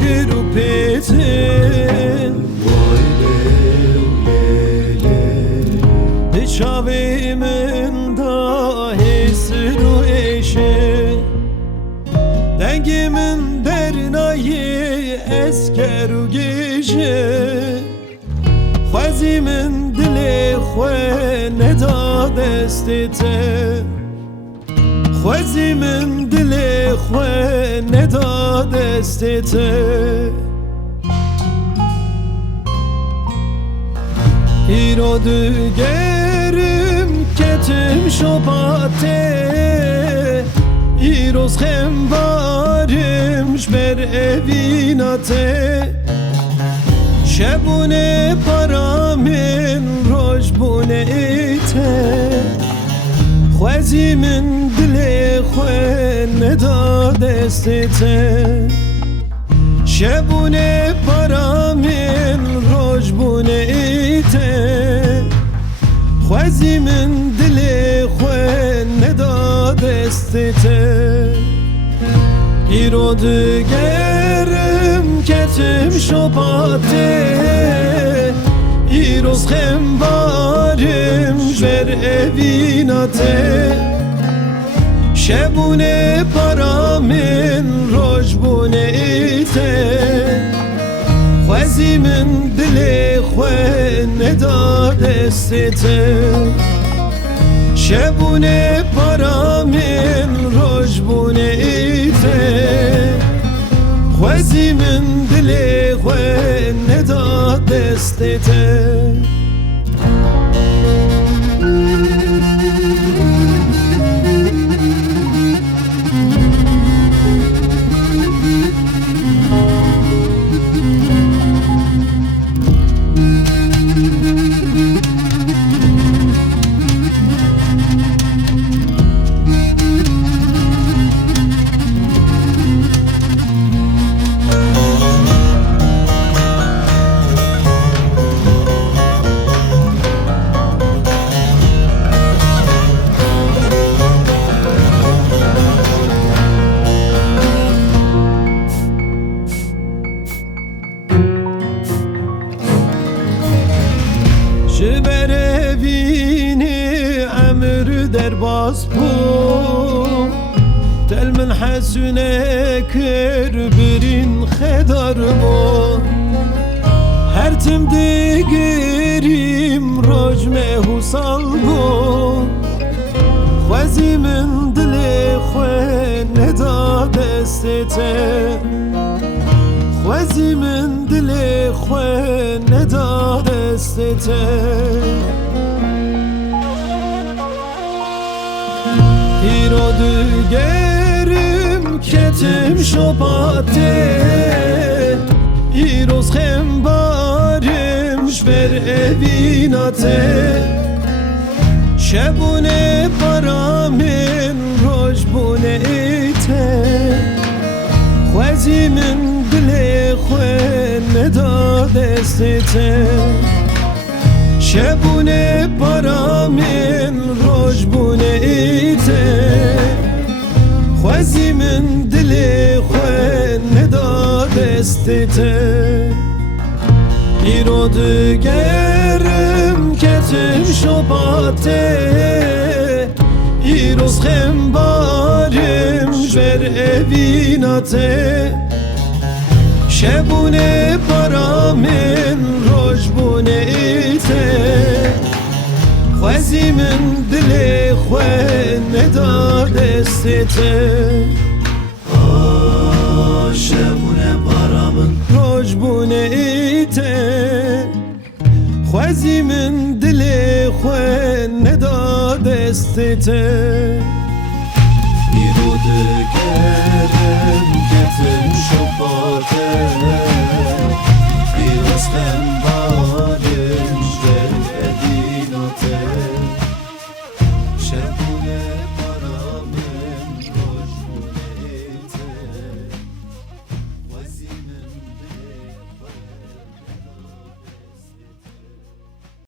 giru petin Vay lele Çavimin dahi sırrı eşi Dengimin dernayı eskeru gece Xwezimin dilê xwe neda destê te Xwezimin dilê xwe neda destê te îro digerim ketim şopate îroz xembarim ji ber evîna te Şebune paramin roj bune te Xwezimin dilê xwe neda destê te Şebune paramin roj bune te Xwezimin dilê xwe neda destê te îro digerim ketim şopate îroz xembarim ji ber evîna te Şebune paramin roj bune te Xwezimin dilê xwe neda destê te Şebune paramin roj bune te Xwezimin dilê xwe neda destê te Ji ber evînê emir derbas bû Tel min hesûne kir birîn xedar bû Her tim digirim roj mehûsal bû Xwezimin dilê xwe neda destê te Xwezimin dilê xwe neda destê te îro digerim ketim şopate îroz xembarim ji ber evîna te Şebune paramin roj bune te Xwezimin dilê xwe neda destê te Şebune paramin roj bune te Xwezimin dilê xwe neda destê te îro digerim ketim şopate îroz xembarim ji ber evîna te Şebune paramin roj bune te Xwezimin dilê xwe neda destê te Şebune paramin roj bune te Xwezimin dilê xwe neda destê te